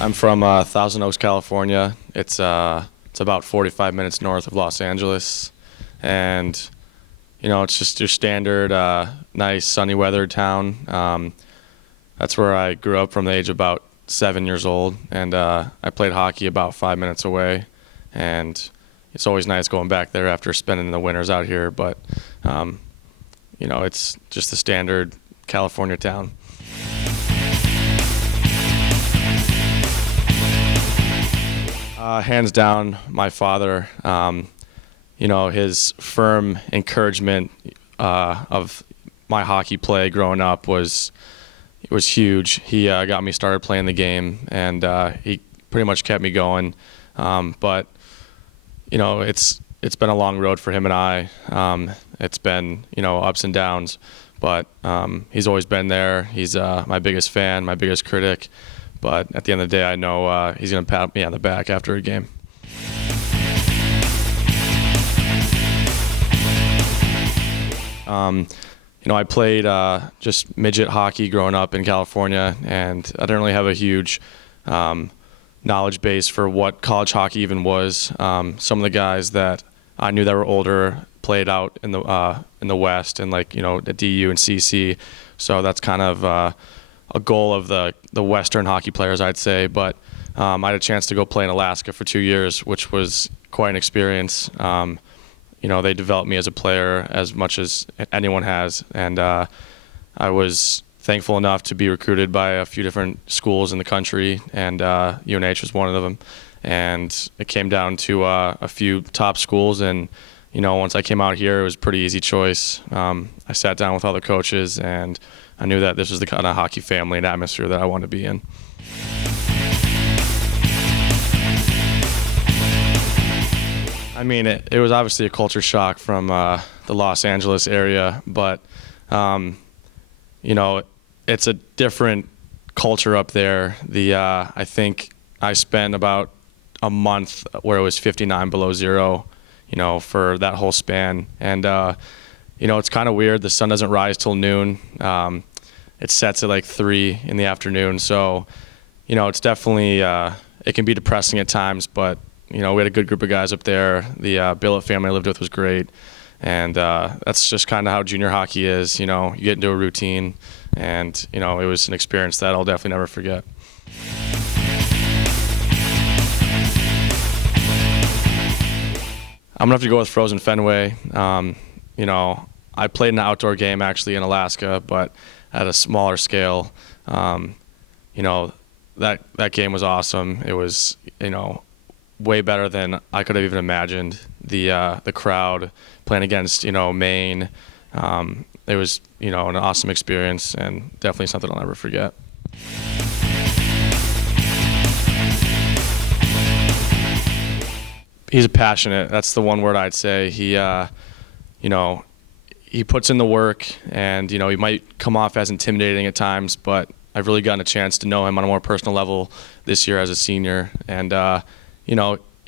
I'm from Thousand Oaks, California. It's about 45 minutes north of Los Angeles, and it's just your standard nice sunny weather town. That's where I grew up from the age of about 7 years old, and I played hockey about 5 minutes away, and it's always nice going back there after spending the winters out here. But it's just the standard California town. Hands down, my father. His firm encouragement of my hockey play growing up was huge. He got me started playing the game, and he pretty much kept me going. But it's been a long road for him and I. It's been ups and downs, but he's always been there. He's my biggest fan, my biggest critic. But at the end of the day, I know he's going to pat me on the back after a game. I played just midget hockey growing up in California, and I didn't really have a huge knowledge base for what college hockey even was. Some of the guys that I knew that were older played out in the West and at DU and CC, so that's kind of a goal of the Western hockey players, I'd say. But I had a chance to go play in Alaska for 2 years, which was quite an experience. They developed me as a player as much as anyone has, and I was thankful enough to be recruited by a few different schools in the country, and UNH was one of them. And it came down to a few top schools, and once I came out here, it was a pretty easy choice. I sat down with all the coaches, and I knew that this was the kind of hockey family and atmosphere that I wanted to be in. I mean, it was obviously a culture shock from the Los Angeles area, but it's a different culture up there. I think I spent about a month where it was 59 below zero, for that whole span, and it's kind of weird. The sun doesn't rise till noon. It sets at like 3 in the afternoon, so it's definitely it can be depressing at times, but we had a good group of guys up there. The billet family I lived with was great, and that's just kind of how junior hockey is. You get into a routine, and it was an experience that I'll definitely never forget. I'm gonna have to go with Frozen Fenway. I played an outdoor game actually in Alaska, but at a smaller scale. That game was awesome. It was way better than I could have even imagined. The crowd playing against Maine. It was an awesome experience, and definitely something I'll never forget. He's passionate. That's the one word I'd say. He puts in the work, and he might come off as intimidating at times, but I've really gotten a chance to know him on a more personal level this year as a senior, and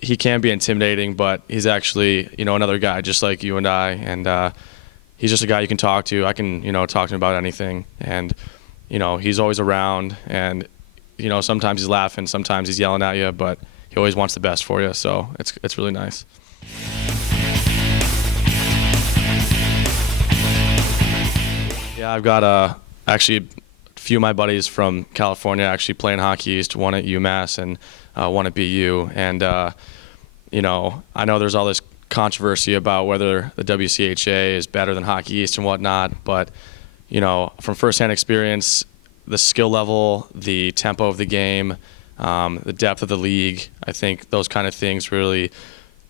he can be intimidating, but he's actually another guy just like you and I, and he's just a guy you can talk to. I can talk to him about anything, and he's always around, and sometimes he's laughing, sometimes he's yelling at you, but he always wants the best for you, so it's really nice. Yeah, I've got actually a few of my buddies from California actually playing hockey East, one at UMass and one at BU, and I know there's all this controversy about whether the WCHA is better than Hockey East and whatnot, but from firsthand experience, the skill level, the tempo of the game, the depth of the league, I think those kind of things really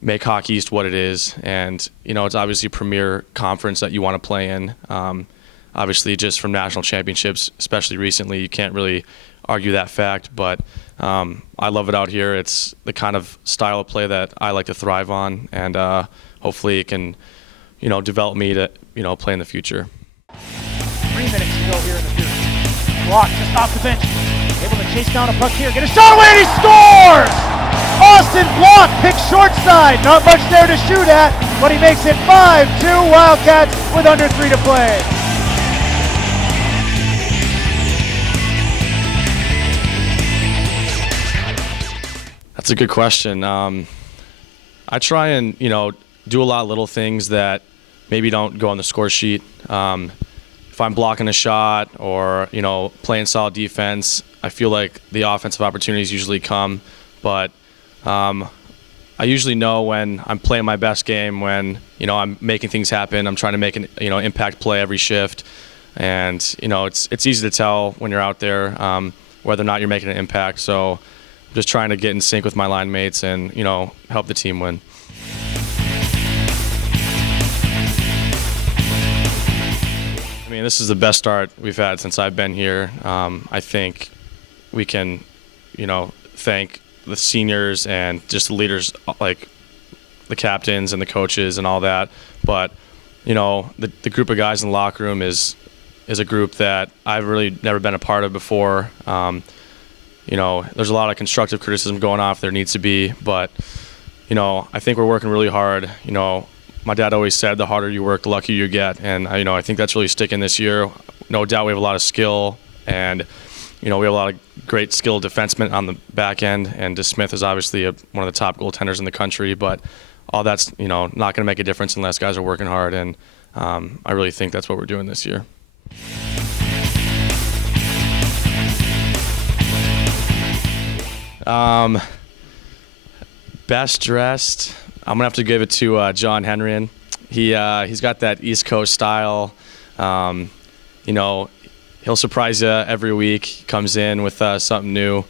make Hockey East what it is. And it's obviously a premier conference that you want to play in. Obviously, just from national championships, especially recently, you can't really argue that fact. But I love it out here. It's the kind of style of play that I like to thrive on, and hopefully it can develop me to, play in the future. 3 minutes to go here in the period. Block just off the bench. Able to chase down a puck here. Get a shot away and he scores! Austin Block picks short side. Not much there to shoot at, but he makes it 5-2 Wildcats with under 3 to play. That's a good question. I try and, do a lot of little things that maybe don't go on the score sheet. If I'm blocking a shot or, playing solid defense, I feel like the offensive opportunities usually come. But I usually know when I'm playing my best game, when, I'm making things happen. I'm trying to make an, impact play every shift. And, it's easy to tell when you're out there whether or not you're making an impact. So I'm just trying to get in sync with my line mates and, help the team win. I mean, this is the best start we've had since I've been here. I think we can, thank the seniors and just the leaders, like the captains and the coaches and all that. But, the group of guys in the locker room is a group that I've really never been a part of before. There's a lot of constructive criticism going on if there needs to be, but, I think we're working really hard. My dad always said the harder you work, the luckier you get. And, I think that's really sticking this year. No doubt we have a lot of skill and, we have a lot of great skilled defensemen on the back end. And DeSmith is obviously one of the top goaltenders in the country. But all that's, not going to make a difference unless guys are working hard. And I really think that's what we're doing this year. Best dressed, I'm gonna have to give it to John Henryan. He's got that East Coast style. He'll surprise you every week. He comes in with something new.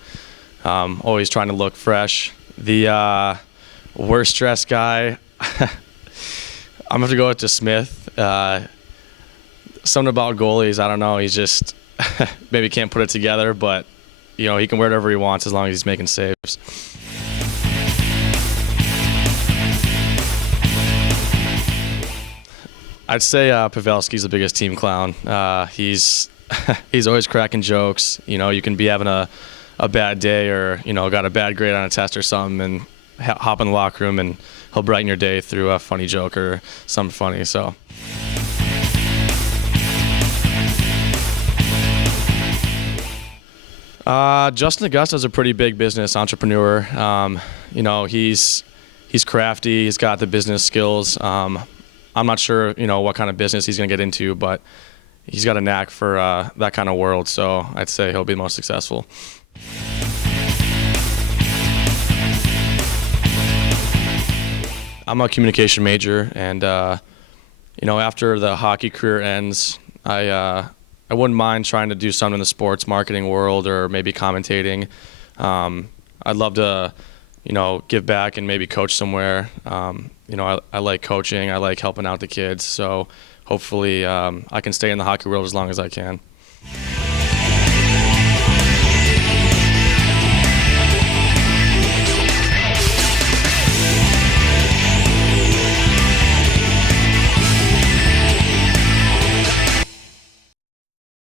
Always trying to look fresh. The worst dressed guy, I'm gonna have to go with Smith. Something about goalies, I don't know. He's just maybe can't put it together, but he can wear whatever he wants as long as he's making saves. I'd say Pavelski's the biggest team clown. He's always cracking jokes. You can be having a bad day or got a bad grade on a test or something, and hop in the locker room and he'll brighten your day through a funny joke or something funny. So. Justin Augusta's a pretty big business entrepreneur. He's crafty. He's got the business skills. I'm not sure, what kind of business he's going to get into, but he's got a knack for that kind of world. So I'd say he'll be the most successful. I'm a communication major, and after the hockey career ends, I wouldn't mind trying to do something in the sports marketing world or maybe commentating. I'd love to, give back and maybe coach somewhere. I like coaching. I like helping out the kids. So hopefully I can stay in the hockey world as long as I can.